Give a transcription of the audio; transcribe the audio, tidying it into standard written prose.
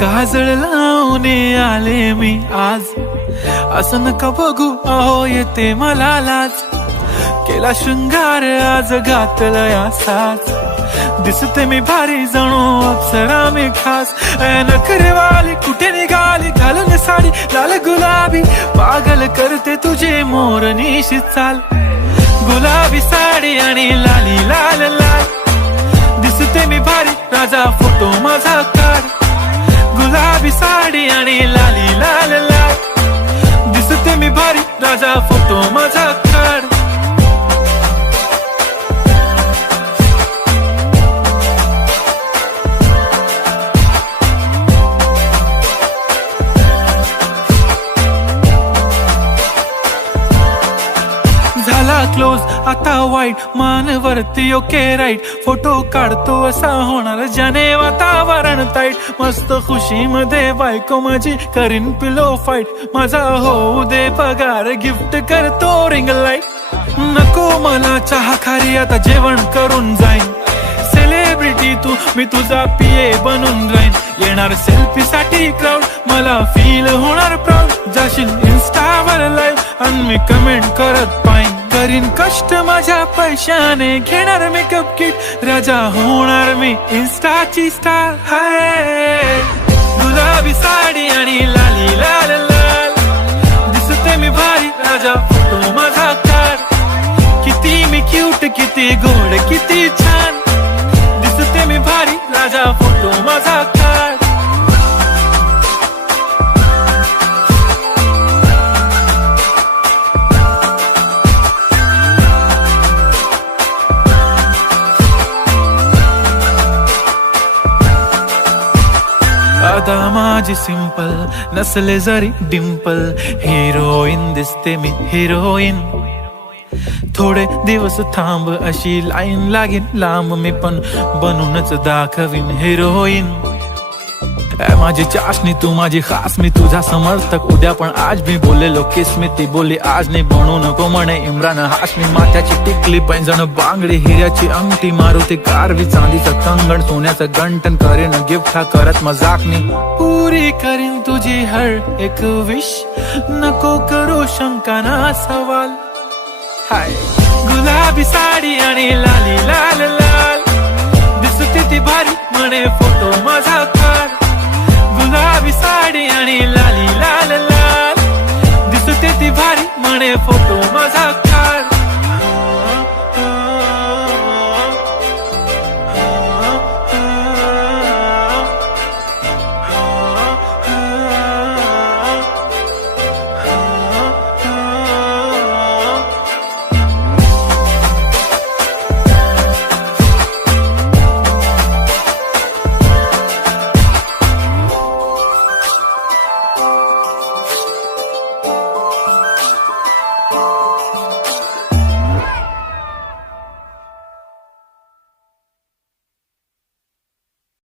काजळ लावून आले मी आज, असं नका बघू अहो येते मला लाज. केला शृंगार आज घातलाय असाच, दिसते मी भारी जणू अप्सरा मी खास. नखरेवाली कुठे निघाली घालून साडी लाल गुलाबी, पागल करते तुझे मोरनीशी चाल. गुलाबी साडी आणि लाली लाल लाल, दिसते मी भारी राजा फोटो माझा काढ. गुलाबी साडी आणि लाली लाल लाल, दिसते मी भारी राजा फोटो माझा काढ. झाला क्लोज आता वाईट, मानवरती ओके राईट. फोटो काढतो असा होणार ज्याने वातावरण ताईट. मस्त खुशी मध्ये बायको माझी करीन पिलो फाईट. माझा होऊ दे पगार गिफ्ट करतो रिंग लाईट. नको मला चहा खारी आता जेवण करून जाईन. सेलिब्रिटी तू मी तुझा पिये बनून राहीन. येणार सेल्फी साठी क्राऊड मला फील होणार प्राऊड. जाशील इन्स्टावर लाईव्ह आणि मी कमेंट करत पाईन. करीन कष्ट माझ्या पैशाने घेणार मेकअप किट. राजा होणार मी इन्स्टाची स्टार. हाय गुलाबी साडी आणि लाली लाल लाल, दिसते मी भारी राजा फोटो माझा काढ. किती मी क्यूट किती गोड किती छान, दिसते मी भारी राजा फोटो माझा काढ. आता माझी सिंपल नसले जरी डिंपल, हिरोईन दिसते मी हिरोईन. थोडे दिवस थांब अशी लाईन लागेल लांब, मी पण बनूनच दाखवीन हिरोईन. माझी चाशनी तू माझी खास, मी तुझा समर्थक उद्या पण आज. मी बोललेलो किस मी ती बोली आज नाही. बनू नको म्हणे इम्रान हाशमी. माथ्याची टिकली पैंजण बांगडी, हिऱ्याची अंगठी, मारुती कारवी, चांदीचं कंगण, सोन्याचं गंटन. करीन गिफ्ट हा करत मजाकनी. पुरी करीन तुझी हर एक विश, नको करू शंका ना सवाल. हाय गुलाबी साडी आणि लाली लाल लाल, दिसते ती भारी म्हणे फोटो माझा काढ. गुलाबी साडी आणि लाली लाल लाल, दिसते ती भारी म्हणे फोटो माझा.